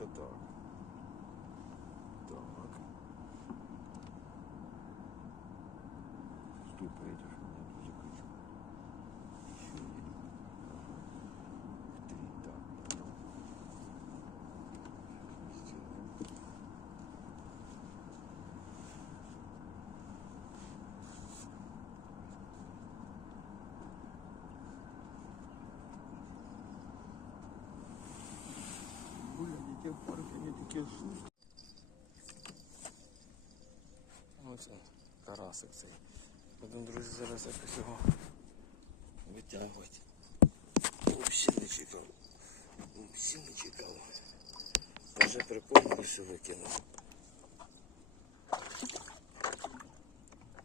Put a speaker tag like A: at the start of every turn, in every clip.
A: как-то так. Так. Ступа, видишь, у Гуляйте в парке, они такі шустрі. Ось він, карасик цей. Будемо, друзі, зараз якось його витягувати. Взагалі не чекав. Взагалі не чекав. Каже, припомнив, що викинув.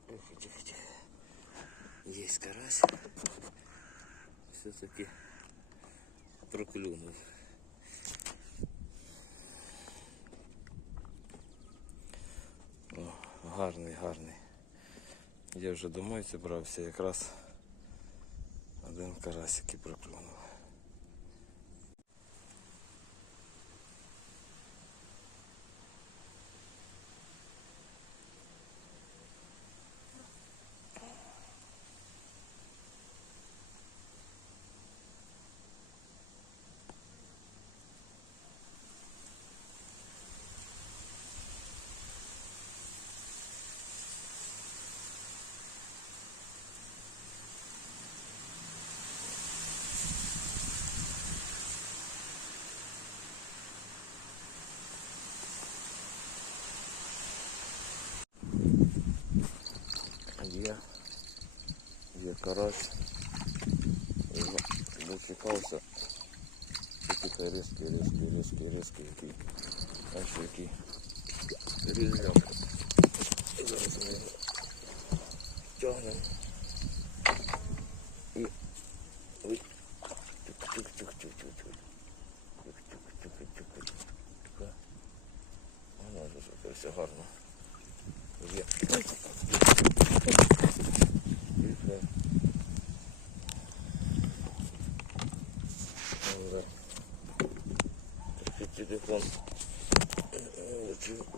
A: Ох, тихо, тихо. Є карась. Все-таки проклюнув. Гарний, гарний. Я вже домой зібрався, якраз один карасик і проклюнув. карась. І Дочекався. І такий різкий, різкий, різкий, різкий, який. Аж який. Різняк. Зараз ми його тягнемо. dedi. Ben e, e,